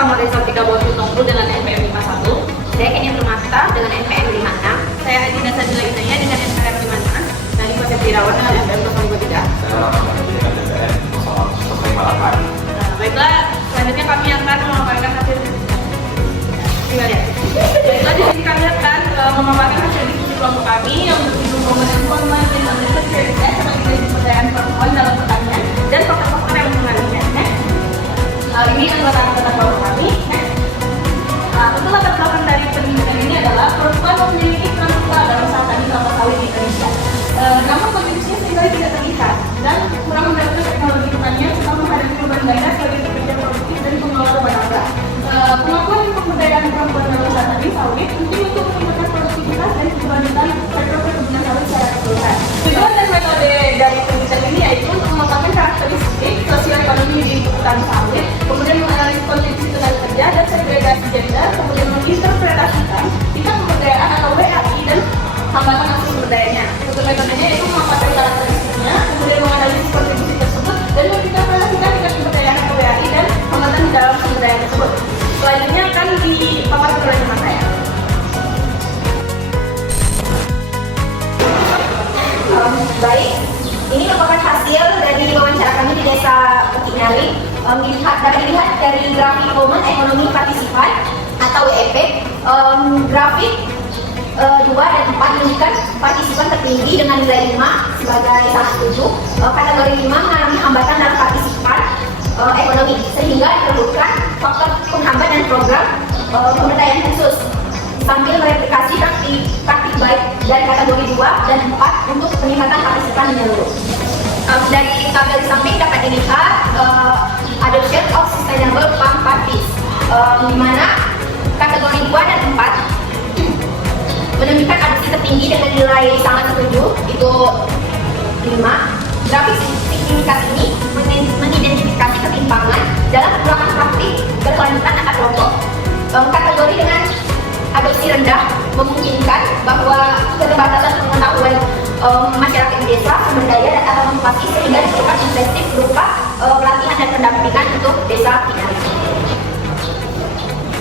sama Reza 30 dengan NPM 51. Saya Kenya Permata dengan NPM 56. Saya Adina Sadila Inaya dengan NPM 56. Dan Ibu Septirawan dengan NPM 053. Saya dengan NPM 058. Baiklah, selanjutnya kami akan memaparkan hasil. Tinggal lihat. Baiklah, di sini kami akan memaparkan hasil diskusi kelompok kami yang berjudul Pembentukan dan Analisis CSS sebagai pemberdayaan perempuan dalam pertanian dan faktor-faktor yang mengenalinya. Ini anggota-anggota kelompok kami. Untuk latar belakang dari penelitian ini adalah perempuan memiliki peran besar dalam usaha tani kelapa sawit di Indonesia. Namun kontribusinya seringkali tidak terlihat dan kurang mendapatkan teknologi pertanian serta menghadapi beban ganda sebagai pekerja produktif dan pengelola rumah tangga. Pengakuan dan pemberdayaan perempuan dalam usaha tani sawit penting untuk meningkatkan produktivitas dan keberlanjutan sektor perkebunan sawit secara keseluruhan. Tujuan dan metode dari penelitian ini yaitu untuk memaparkan karakteristik sosioekonomi di petani sawit, kemudian menganalisis kontribusi tenaga kerja dan segregasi gender, kemudian menginterpretasikan tingkat pemberdayaan atau WAI dan hambatan aksi pemberdayanya. Untuk metodenya yaitu memaparkan karakteristiknya, kemudian menganalisis kontribusi tersebut dan menginterpretasikan tingkat pemberdayaan atau WAI dan hambatan di dalam pemberdayaan tersebut. Selanjutnya akan dipaparkan oleh teman saya. Baik, ini merupakan hasil dari wawancara kami di Desa Pekinyali. Dapat dilihat dari grafik Women Economy Participan atau WEP. Grafik 2 dan 4 menunjukkan partisipan tertinggi dengan nilai 5 sebagai salah setuju. Kategori 5 mengalami hambatan dalam partisipan ekonomi sehingga diperlukan faktor penghambat dan program pemberdayaan khusus sambil mereplikasi praktik baik dari kategori 2 dan 4 untuk peningkatan partisipan menyeluruh. Dari tabel di samping dapat dilihat adoption of sustainable farm practice, di mana kategori 2 dan 4 menunjukkan adopsi tertinggi dengan nilai sangat setuju, itu 5. Grafik signifikan ini mengidentifikasi ketimpangan dalam penerapan praktik berkelanjutan antar kelompok. Kategori dengan adopsi rendah memungkinkan bahwa keterbatasan pengetahuan masyarakat di desa, sumber daya dan atau motivasi sehingga diperlukan insentif berupa pelatihan dan pendampingan untuk desa Pekinyali.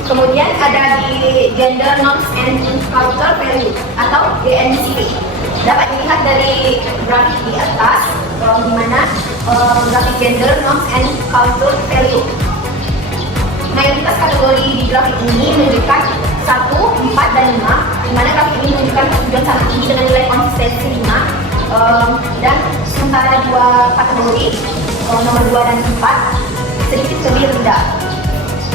Kemudian ada di Gender Norms and Cultural Value atau GNCV. Dapat dilihat dari grafik di atas, di mana grafik Gender Norms and Cultural Value. Mayoritas kategori di grafik ini menunjukkan 1, 4, dan 5, di mana grafik ini menunjukkan persetujuan sangat tinggi dengan nilai konsistensi 5, dan sementara dua kategori nomor 2 dan 4 sedikit lebih rendah.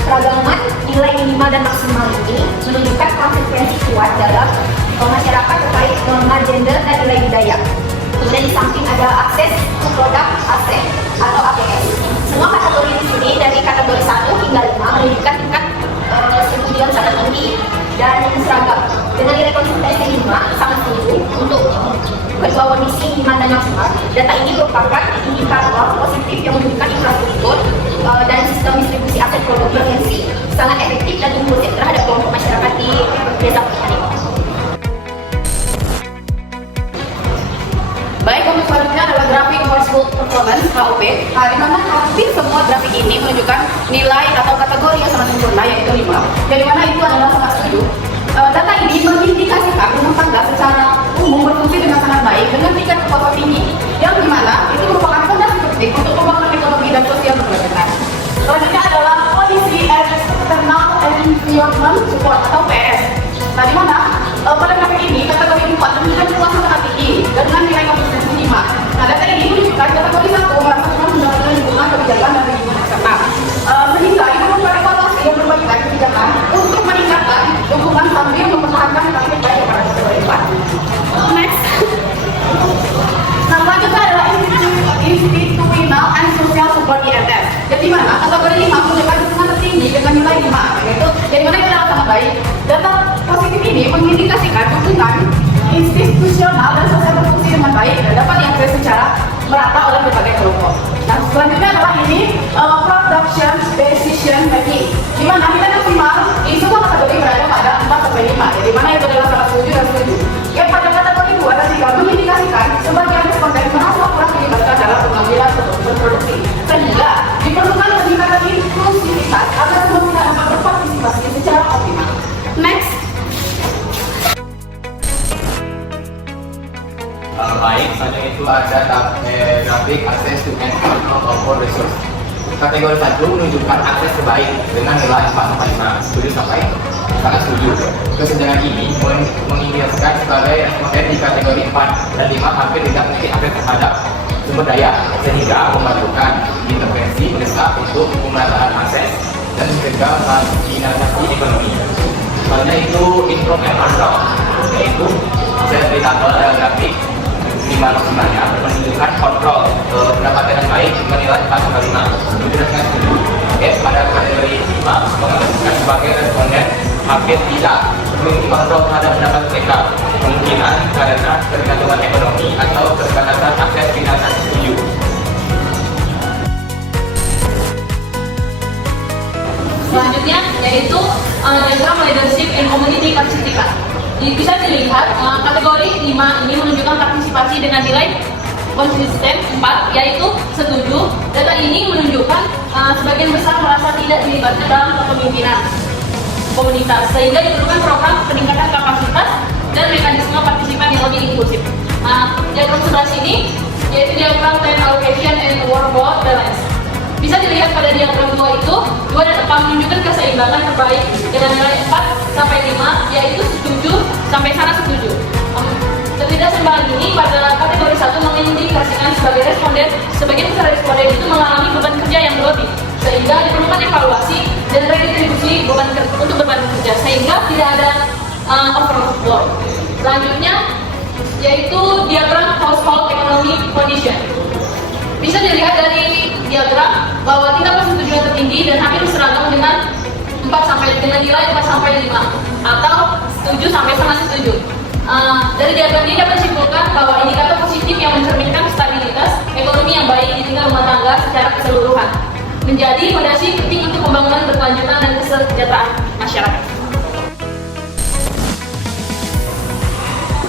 Keragaman nilai minimal dan maksimal ini menunjukkan konsekuensi kuat dalam masyarakat terkait norma gender dan nilai budaya. Kemudian di samping ada akses to product aset atau APS. Semua kategori di sini dari kategori 1 hingga 5 menunjukkan tingkat persetujuan sangat tinggi dan seragam. Dengan nilai konsistensi 5 sangat tinggi untuk kedua kondisi minimal dan maksimal. Data ini merupakan indikator positif yang menunjukkan infrastruktur dan sistem distribusi aset produksi sangat efektif dan inklusif terhadap kelompok masyarakat di desa Pekinyali. Baik, untuk selanjutnya adalah grafik household performance (HOP), di mana hampir semua grafik ini menunjukkan nilai atau kategori yang sangat sempurna, yaitu 5, yang dimana itu adalah sangat setuju. Data ini mengindikasikan rumah tangga secara umum berfungsi dengan sangat baik dengan tingkat kepuasan tinggi, yang dimana itu merupakan fondasi penting untuk pembangunan ekonomi dan sosial berkelanjutan. Selanjutnya adalah Policy and External Environment Support atau PS. Nah, di mana pada grafik ini kategori 4 menunjukkan kepuasan sangat tinggi dengan nilai konsistensi 5. Nah, data ini menunjukkan kategori 1 merasakan mendapatkan lingkungan kebijakan dan lingkungan eksternal, sehingga itu merupakan evaluasi yang berbaikan kebijakan untuk meningkatkan dukungan sambil mempertahankan praktik baik pada kategori 4. Next. Nah, selanjutnya adalah Institutional and Social Support ISS. Jadi mana kategori 5 menunjukkan dukungan tertinggi dengan nilai 5, yaitu jadi mana itu adalah sangat baik. Data positif ini mengindikasikan dukungan institusional dan sosial berfungsi dengan baik dan dapat diakses secara merata oleh berbagai kelompok. Nah, selanjutnya adalah ini production decision making, di mana kita maksimal di semua kategori berada pada 4-5, jadi mana itu adalah sangat setuju dan setuju. Yang pada kategori 2 dan 3 mengindikasikan sebagian responden merasa kurang dilibatkan dalam pengambilan produksi, sehingga diperlukan peningkatan inklusivitas agar semua tidak itu ada grafik access to and control of all resource. Kategori 1 menunjukkan akses terbaik dengan nilai 4 sampai 5, 7 sampai sangat setuju. Kesenjangan ini mengindikasikan sebagai responden di kategori 4 dan 5 hampir tidak memiliki akses terhadap sumber daya, sehingga membutuhkan intervensi mendesak untuk pemerataan akses dan mencegah marginalisasi ekonomi. Karena itu improve and control, yaitu bisa tabel dalam grafik 5 maksimalnya menunjukkan kontrol pendapatan yang baik menilai 4 sampai 5. Tidak sangat setuju. Oke, pada kategori 5 mengajukan sebagai responden hampir tidak memiliki kontrol terhadap pendapat mereka, kemungkinan karena tergantungan ekonomi atau keterbatasan akses finansial setuju. Selanjutnya yaitu diagram leadership and community participation. Bisa dilihat kategori 5 ini menunjukkan partisipasi dengan nilai konsisten 4, yaitu setuju. Data ini menunjukkan sebagian besar merasa tidak dilibatkan dalam kepemimpinan komunitas, sehingga diperlukan program peningkatan kapasitas dan mekanisme partisipan yang lebih inklusif. Diagram sebelah sini yaitu diagram time allocation and work-life balance. Bisa dilihat pada diagram 2 itu, 2 dan 4 menunjukkan keseimbangan terbaik dengan nilai 4 sampai 5, yaitu setuju sampai sangat setuju. Ketidakseimbangan ini pada kategori 1 mengindikasikan sebagian besar responden itu mengalami beban kerja yang berlebih, sehingga diperlukan evaluasi dan redistribusi untuk beban kerja, sehingga tidak ada overload. Selanjutnya yaitu diagram household economic condition. Bisa dilihat dari diagram bahwa tingkat persetujuan tertinggi dan hampir seragam dengan nilai 4 sampai 5 atau setuju sampai sangat setuju. Dari diagram ini dapat disimpulkan bahwa indikator positif yang mencerminkan stabilitas ekonomi yang baik di tingkat rumah tangga secara keseluruhan menjadi fondasi penting untuk pembangunan berkelanjutan dan kesejahteraan masyarakat.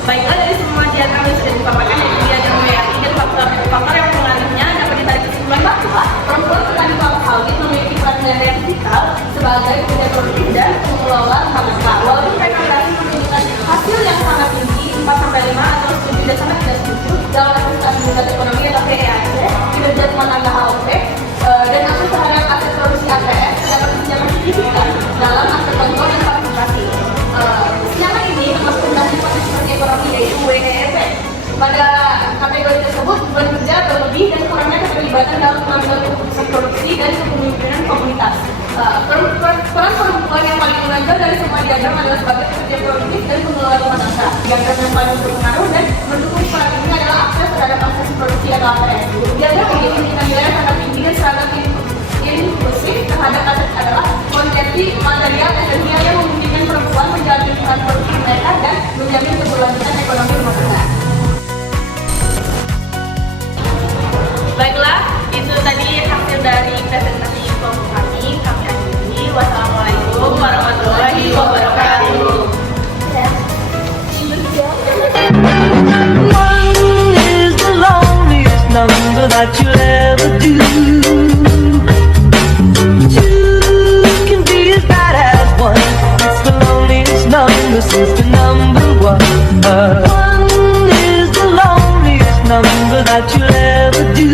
Baiklah, dari semua diagram yang sudah dipaparkan, yaitu diagram WRI dan faktor yang mengaruhnya, dapat ditarik kesimpulan bahwa perempuan petani kelapa sawit memiliki peran yang vital sebagai pekerja produktif dan pengelola rumah tangga. Walaupun mereka berhasil menunjukkan hasil yang sangat tinggi 4 sampai 5 atau setuju dan sangat tidak setuju dalam aspek stabilitas ekonomi atau PEAC, kinerja rumah tangga HOP, dan akses terhadap aset produksi APR terdapat kesenjangan signifikan dalam aspek kontrol dan partisipasi. Kesenjangan ini termasuk dari partisipasi ekonomi yaitu WEP. Pada kategori tersebut, beban kerja berlebih dan kurangnya keterlibatan dalam pengambilan keputusan produksi dan kepemimpinan komunitas. Peran perempuan yang paling menonjol dari semua diagram adalah sebagai pekerja produktif dan pengelola rumah tangga. Diagram yang paling berpengaruh dan mendukung peran ini adalah akses terhadap akses produksi atau APR. Diagram ini memberikan nilai yang sangat tinggi dan seragam inklusif terhadap aset adalah konsepsi material dan dunia yang memungkinkan perempuan menjalankan peran produksi mereka dan menjamin keberlanjutan ekonomi rumah tangga. Baiklah, itu tadi hasil dari presentasi kelompok kami. Kami akhiri. Wassalamualaikum warahmatullahi wabarakatuh. One is the loneliest number that you'll ever do. Two can be as bad as one. It's the loneliest number since the number one. One is the loneliest number that you'll ever do.